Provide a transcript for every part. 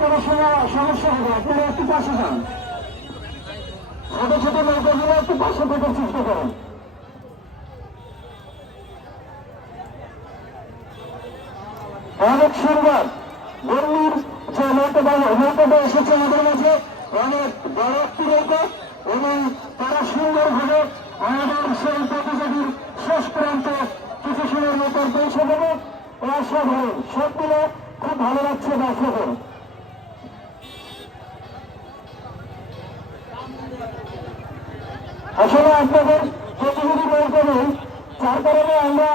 কোনো সমস্যা হবে, আপনারা একটু পাশে যান। ছোট ছোট নৌকাগুলো একটু পাশে থাকার চেষ্টা করেন। অনেক সুন্দর গল্লির যে নৌকাটা এসেছে আমাদের মাঝে, অনেক বড় একটি নৌকা, এবং তারা সুন্দরভাবে আমাদের সেই প্রতিযোগীর শেষ প্রান্তে কিছু সময়ের মতো পৌঁছে দেবে। অসাধারণ, সবগুলো খুব ভালো লাগছে দর্শকের। আসলে আপনাদের প্রতিযোগী বলতে নেই, যার কারণে আমরা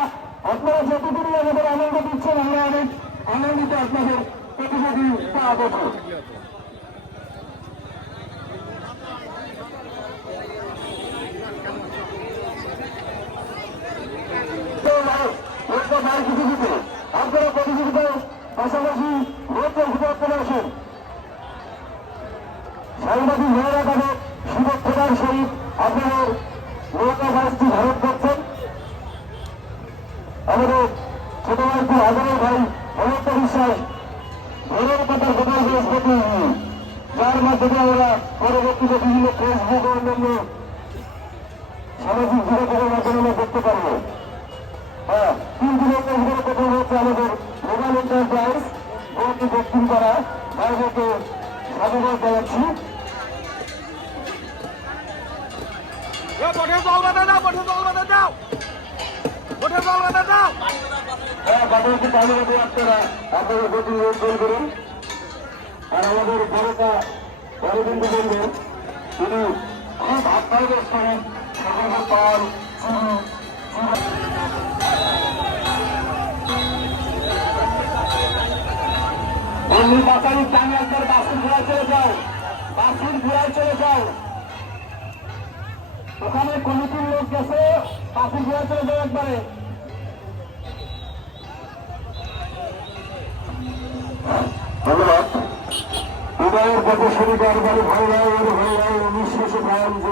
আপনারা যতটুকু আমাদের আনন্দ দিচ্ছেন, আমরা অনেক আনন্দিত আপনাদের প্রতিযোগী পাওয়া দেখে। আপনারা প্রতিযোগিতার পাশাপাশি চলে আসেন। সাংবাদিক ভাইয়েরা তাদের সুরক্ষার সহিত আপনাদের নৌকা বাসটি ধারণ করছেন। আমাদের ছোট ভাইটি হাজারের ভাই অনন্ত বিশ্বাস ঘরের কথার গোপাল বৃহস্পতি, যার মাধ্যমে আমরা পরবর্তীতে বিভিন্ন ফেসবুক ও অন্যান্য সামাজিক যোগাযোগের মাধ্যমে আমরা দেখতে পারবো। হ্যাঁ, 3 দিনের ফেসবুকের প্রথম হচ্ছে আমাদের মোবাইল এন্টারপ্রাইজ বইটি দক্ষিণ করা ভাইকে সাধুবাদ জানাচ্ছি। বাবাকে তালিবাদে আপনারা আপনাদের প্রতি নিয়ন্ত্রণ করুন। আর আমাদের বড়টা বড়বিন্দু বলবেন, তিনি খুব আত্মাদের সহিত সকলকে পান অন্য বাতারি টাঙ্গাইলের বাসুর ঘোড়ায় চলে যাও, বাসুর ঘোড়ায় চলে যাও। ওখানে কমিটির লোক গেছে, বাসুর ঘোড়ায় চলে যাও একবারে। ধন্যবাদ। উদয়ের প্রদর্শনী দরবারে ভাইরাই নিঃশেষে ভাই যে